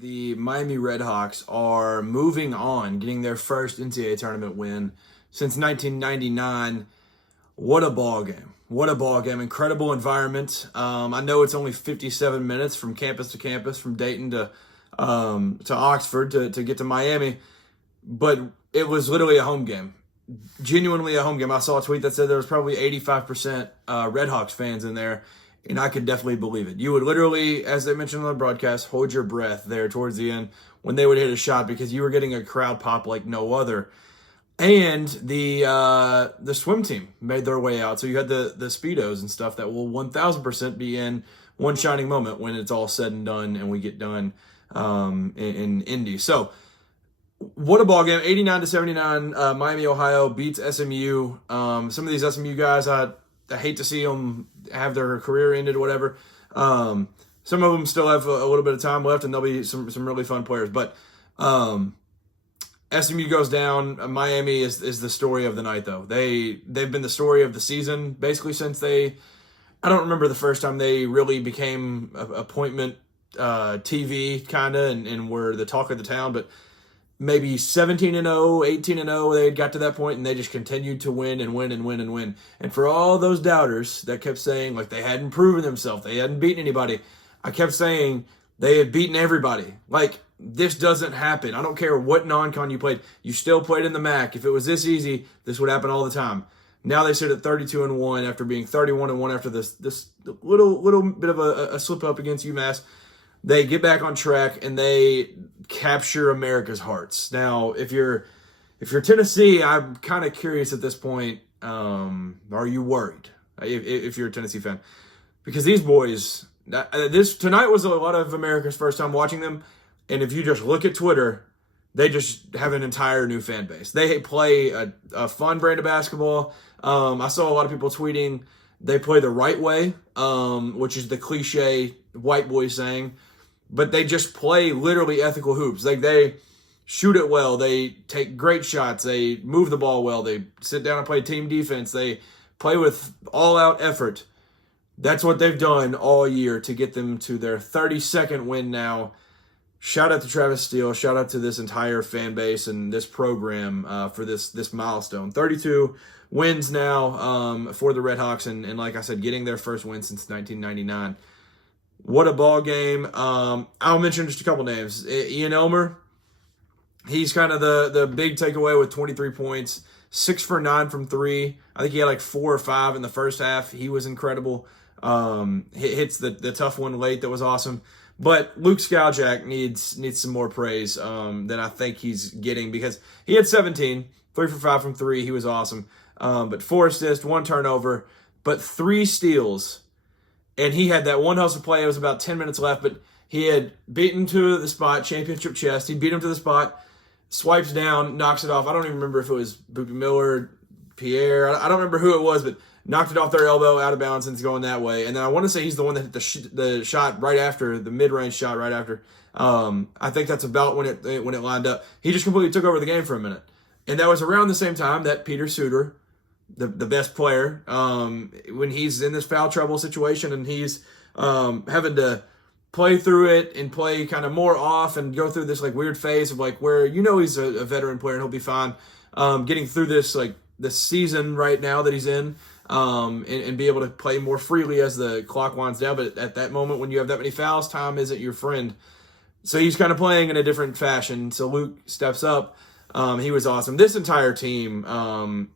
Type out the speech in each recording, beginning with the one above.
The Miami Redhawks are moving on, getting their first NCAA tournament win since 1999. What a ball game. What a ball game. Incredible environment. I know it's only 57 minutes from campus to campus, from Dayton to Oxford to get to Miami, but it was literally a home game. Genuinely a home game. I saw a tweet that said there was probably 85% Redhawks fans in there, and I could definitely believe it. You would literally, as they mentioned on the broadcast, hold your breath there towards the end when they would hit a shot because you were getting a crowd pop like no other. And the swim team made their way out. So you had the Speedos and stuff that will 1,000% be in one shining moment when it's all said and done and we get done in Indy. So what a ball game. 89-79, Miami, Ohio beats SMU. Some of these SMU guys, I hate to see them have their career ended or whatever. Some of them still have a little bit of time left, and there'll be some really fun players. But SMU goes down. Miami is the story of the night, though. They've been the story of the season basically since I don't remember the first time they really became appointment TV kind of and were the talk of the town, but maybe 17-0, 18-0, they got to that point, and they just continued to win and win and win and win. And for all those doubters that kept saying like they hadn't proven themselves, they hadn't beaten anybody, I kept saying they had beaten everybody. Like, this doesn't happen. I don't care what non-con you played. You still played in the MAC. If it was this easy, this would happen all the time. Now they sit at 32-1 after being 31-1 after this little bit of a slip up against UMass. They get back on track and they capture America's hearts. Now, if you're Tennessee, I'm kind of curious at this point. Are you worried if you're a Tennessee fan? Because these boys, tonight was a lot of America's first time watching them. And if you just look at Twitter, they just have an entire new fan base. They play a fun brand of basketball. I saw a lot of people tweeting they play the right way, which is the cliche white boy saying. But they just play literally ethical hoops. Like, they shoot it well. They take great shots. They move the ball well. They sit down and play team defense. They play with all-out effort. That's what they've done all year to get them to their 32nd win now. Shout out to Travis Steele. Shout out to this entire fan base and this program for this milestone. 32 wins now for the Redhawks, and like I said, getting their first win since 1999. What a ball game. I'll mention just a couple names. Ian Elmer, he's kind of the big takeaway with 23 points, 6 for 9 from 3. I think he had like 4 or 5 in the first half. He was incredible. Hits the tough one late. That was awesome. But Luke Skaljak needs some more praise than I think he's getting, because he had 17, 3 for 5 from 3. He was awesome. But 4 assists, 1 turnover, but 3 steals. And he had that one hustle play. It was about 10 minutes left, but he had beaten to the spot, championship chest. He beat him to the spot, swipes down, knocks it off. I don't even remember if it was Boopy Miller, Pierre. I don't remember who it was, but knocked it off their elbow, out of bounds, and it's going that way. And then I want to say he's the one that hit the shot right after, the mid-range shot right after. I think that's about when it lined up. He just completely took over the game for a minute. And that was around the same time that Peter Suter, the best player, when he's in this foul trouble situation and he's having to play through it and play kind of more off and go through this like weird phase of like where he's a veteran player and he'll be fine, getting through this like the season right now that he's in, and be able to play more freely as the clock winds down. But at that moment when you have that many fouls, time isn't your friend. So he's kind of playing in a different fashion. So Luke steps up. He was awesome. This entire team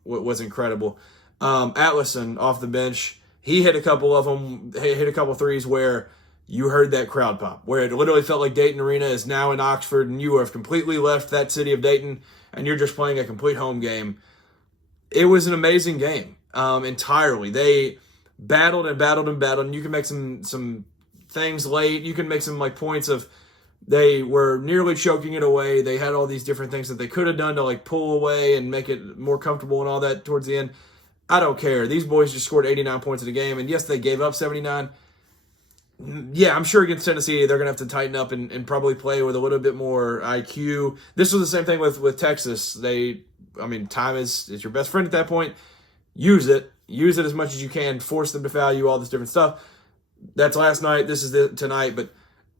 was incredible. Atlason off the bench, he hit a couple of them, hit a couple threes where you heard that crowd pop, where it literally felt like Dayton Arena is now in Oxford and you have completely left that city of Dayton and you're just playing a complete home game. It was an amazing game entirely. They battled and battled and battled, and you can make some things late. You can make some like points of they were nearly choking it away. They had all these different things that they could have done to like pull away and make it more comfortable and all that towards the end. I don't care. These boys just scored 89 points in the game, and yes, they gave up 79. Yeah, I'm sure against Tennessee, they're going to have to tighten up and probably play with a little bit more IQ. This was the same thing with Texas. Time is your best friend at that point. Use it. Use it as much as you can. Force them to foul you, all this different stuff. That's last night. This is tonight. But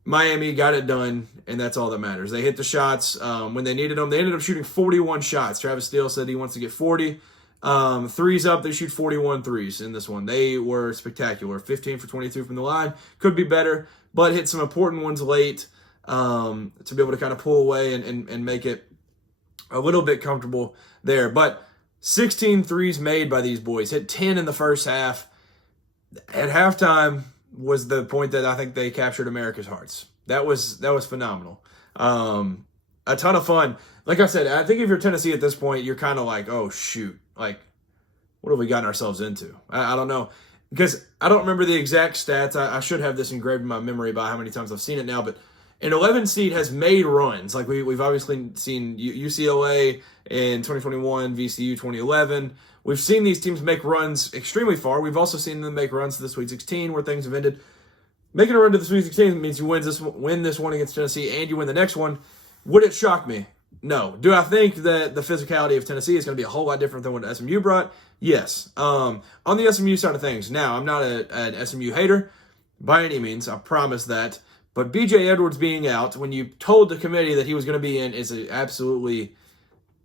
Miami got it done, and that's all that matters. They hit the shots when they needed them. They ended up shooting 41 shots. Travis Steele said he wants to get 40. Threes up, they shoot 41 threes in this one. They were spectacular. 15 for 22 from the line. Could be better, but hit some important ones late to be able to kind of pull away and make it a little bit comfortable there. But 16 threes made by these boys. Hit 10 in the first half. At halftime was the point that I think they captured America's hearts. That was phenomenal. A ton of fun. Like I said, I think if you're Tennessee at this point, you're kind of like, oh, shoot. Like, what have we gotten ourselves into? I don't know. Because I don't remember the exact stats. I should have this engraved in my memory by how many times I've seen it now. But an 11 seed has made runs. Like we've obviously seen UCLA in 2021, VCU 2011. We've seen these teams make runs extremely far. We've also seen them make runs to the Sweet 16 where things have ended. Making a run to the Sweet 16 means you win this one against Tennessee and you win the next one. Would it shock me? No. Do I think that the physicality of Tennessee is going to be a whole lot different than what SMU brought? Yes. On the SMU side of things, now, I'm not an SMU hater by any means. I promise that. But B.J. Edwards being out, when you told the committee that he was going to be in, is absolutely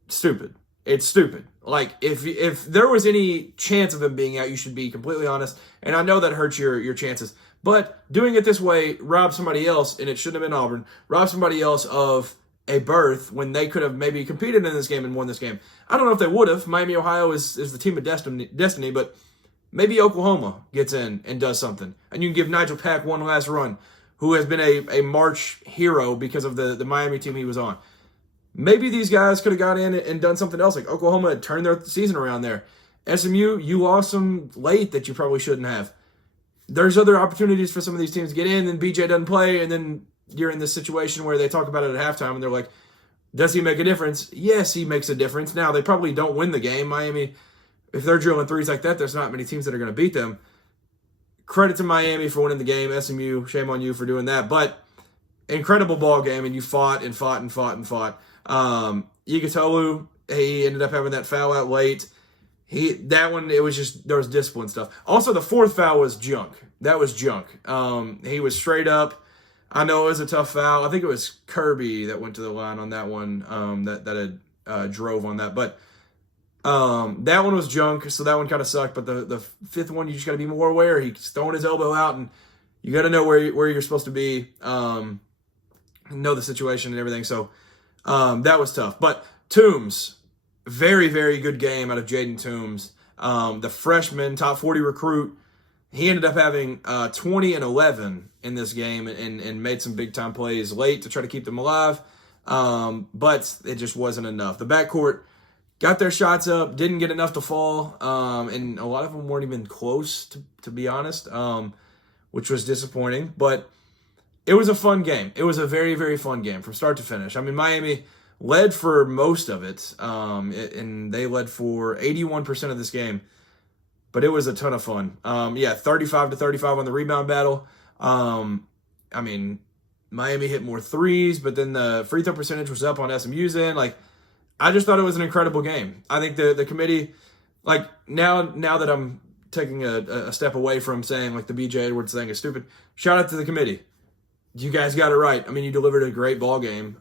stupid. It's stupid. Like, if there was any chance of him being out, you should be completely honest. And I know that hurts your chances. But doing it this way robs somebody else, and it shouldn't have been Auburn, robs somebody else of a berth when they could have maybe competed in this game and won this game. I don't know if they would have. Miami, Ohio is the team of destiny, but maybe Oklahoma gets in and does something. And you can give Nigel Pack one last run, who has been a March hero because of the Miami team he was on. Maybe these guys could have got in and done something else. Like Oklahoma had turned their season around there. SMU, you lost some late that you probably shouldn't have. There's other opportunities for some of these teams to get in, and BJ doesn't play, and then you're in this situation where they talk about it at halftime, and they're like, does he make a difference? Yes, he makes a difference. Now, they probably don't win the game. Miami, if they're drilling threes like that, there's not many teams that are going to beat them. Credit to Miami for winning the game. SMU, shame on you for doing that. But incredible ball game, and you fought and fought and fought and fought. Igutolu, he ended up having that foul out late. That one, it was just, there was discipline stuff. Also, the fourth foul was junk. That was junk. He was straight up. I know it was a tough foul. I think it was Kirby that went to the line on that one, that had drove on that. But that one was junk, so that one kind of sucked. But the fifth one, you just got to be more aware. He's throwing his elbow out, and you got to know where you're supposed to be, know the situation and everything. So that was tough. But Toombs, very, very good game out of Jaden Toombs. The freshman, top 40 recruit. He ended up having 20 and 11 in this game and made some big-time plays late to try to keep them alive. But it just wasn't enough. The backcourt got their shots up, didn't get enough to fall, and a lot of them weren't even close, to be honest, which was disappointing. But it was a fun game. It was a very, very fun game from start to finish. I mean, Miami led for most of it, and they led for 81% of this game. But it was a ton of fun. 35-35 on the rebound battle. I mean, Miami hit more threes, but then the free throw percentage was up on SMU's end. Like, I just thought it was an incredible game. I think the committee, like, now that I'm taking a step away from saying, like, the B.J. Edwards thing is stupid, shout out to the committee. You guys got it right. I mean, you delivered a great ball game,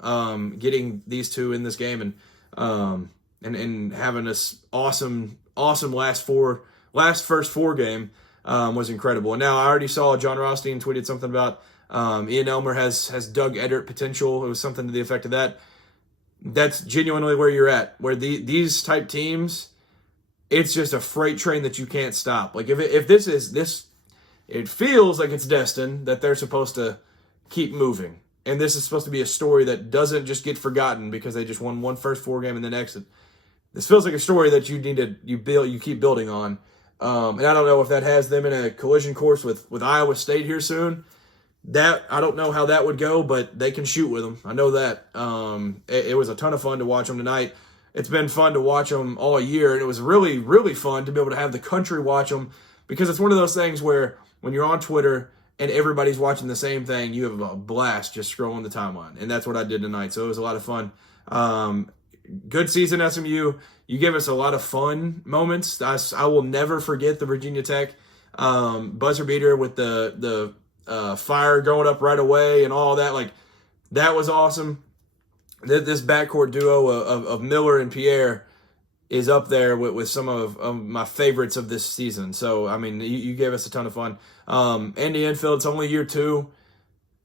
getting these two in this game and having this awesome first four game was incredible. And now I already saw John Rothstein tweeted something about Ian Elmer has Doug Edert potential. It was something to the effect of that. That's genuinely where you're at, where these type teams, it's just a freight train that you can't stop. Like if this is this, it feels like it's destined that they're supposed to keep moving. And this is supposed to be a story that doesn't just get forgotten because they just won one first four game and then exit. This feels like a story that you keep building on. And I don't know if that has them in a collision course with Iowa State here soon. That I don't know how that would go, but they can shoot with them. I know that. It was a ton of fun to watch them tonight. It's been fun to watch them all year, and it was really, really fun to be able to have the country watch them because it's one of those things where when you're on Twitter and everybody's watching the same thing, you have a blast just scrolling the timeline, and that's what I did tonight. So it was a lot of fun. Good season, SMU. You gave us a lot of fun moments. I will never forget the Virginia Tech buzzer beater with the fire going up right away and all that. Like, that was awesome. This backcourt duo of Miller and Pierre is up there with some of my favorites of this season. So, I mean, you gave us a ton of fun. Andy Enfield, it's only year 2.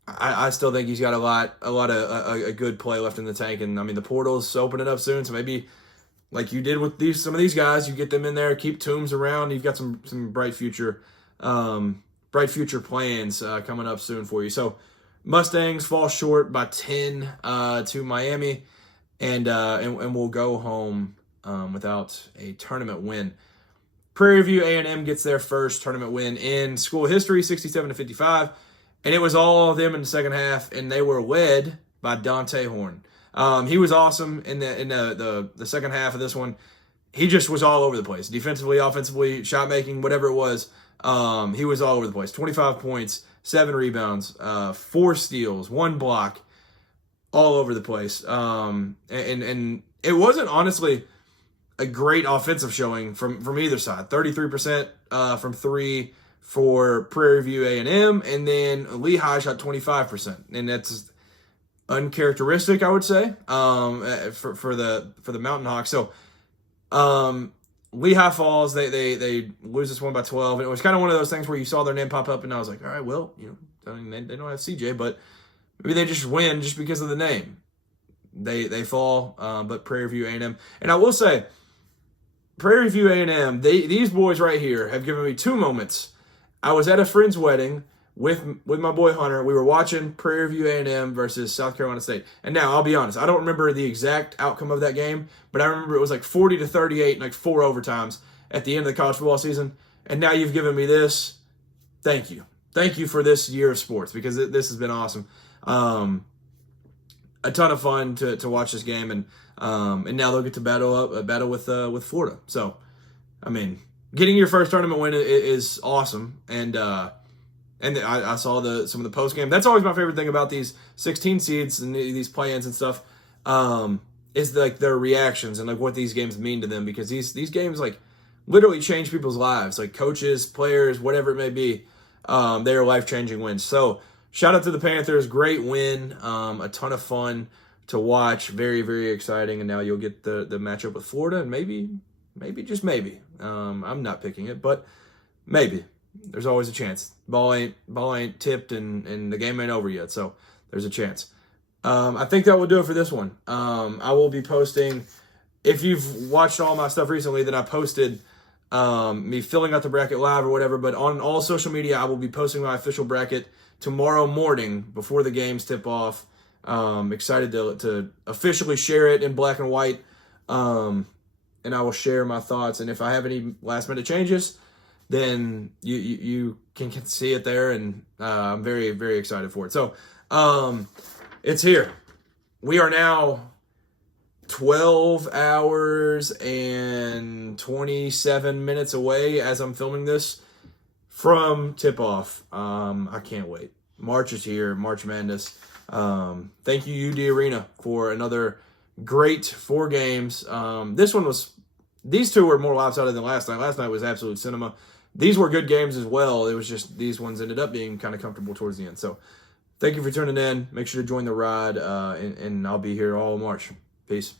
I still think he's got a lot of good play left in the tank. And, I mean, the portal's opening up soon, so maybe like you did with some of these guys, you get them in there, keep Toombs around. You've got some bright future plans coming up soon for you. So, Mustangs fall short by 10 to Miami, and we'll go home without a tournament win. Prairie View A&M gets their first tournament win in school history, 67-55, and it was all of them in the second half, and they were led by Dante Horn. He was awesome in the second half of this one. He just was all over the place, defensively, offensively, shot making, whatever it was. He was all over the place. 25 points, 7 rebounds, 4 steals, 1 block, all over the place. And it wasn't honestly a great offensive showing from either side. 33% from 3 for Prairie View A&M, and then Lehigh shot 25%, and that's uncharacteristic, I would say, for the Mountain Hawks. So Lehigh falls. They lose this one by 12, and it was kind of one of those things where you saw their name pop up, and I was like, all right, well, I mean, they don't have CJ, but maybe they just win just because of the name. They fall, but Prairie View A&M, and I will say, Prairie View A&M, these boys right here have given me 2 moments. I was at a friend's wedding with my boy Hunter. We were watching Prairie View A&M versus South Carolina State. And now, I'll be honest, I don't remember the exact outcome of that game, but I remember it was like 40-38 and like 4 overtimes at the end of the college football season. And now you've given me this. Thank you. Thank you for this year of sports, because this has been awesome. A ton of fun to watch this game, and now they'll get to battle with Florida. So, I mean, getting your first tournament win is awesome, and I saw some of the post game. That's always my favorite thing about these 16 seeds and these play-ins and stuff, is like their reactions and like what these games mean to them, because these games like literally change people's lives, like coaches, players, whatever it may be. They are life-changing wins. So, shout out to the Panthers. Great win. A ton of fun to watch. Very, very exciting. And now you'll get the matchup with Florida, and maybe, just maybe. I'm not picking it, but maybe. There's always a chance. Ball ain't tipped, and the game ain't over yet, so there's a chance. I think that will do it for this one. I will be posting, if you've watched all my stuff recently, then I posted me filling out the bracket live or whatever, but on all social media, I will be posting my official bracket tomorrow morning before the games tip off. Excited to officially share it in black and white, and I will share my thoughts. And if I have any last minute changes, then you can see it there, and I'm very, very excited for it. So it's here. We are now 12 hours and 27 minutes away as I'm filming this from tip-off. I can't wait. March is here. March Madness. Thank you, UD Arena, for another great 4 games. These 2 were more lopsided than last night. Last night was absolute cinema. These were good games as well. It was just these ones ended up being kind of comfortable towards the end. So thank you for tuning in. Make sure to join the ride, and I'll be here all March. Peace.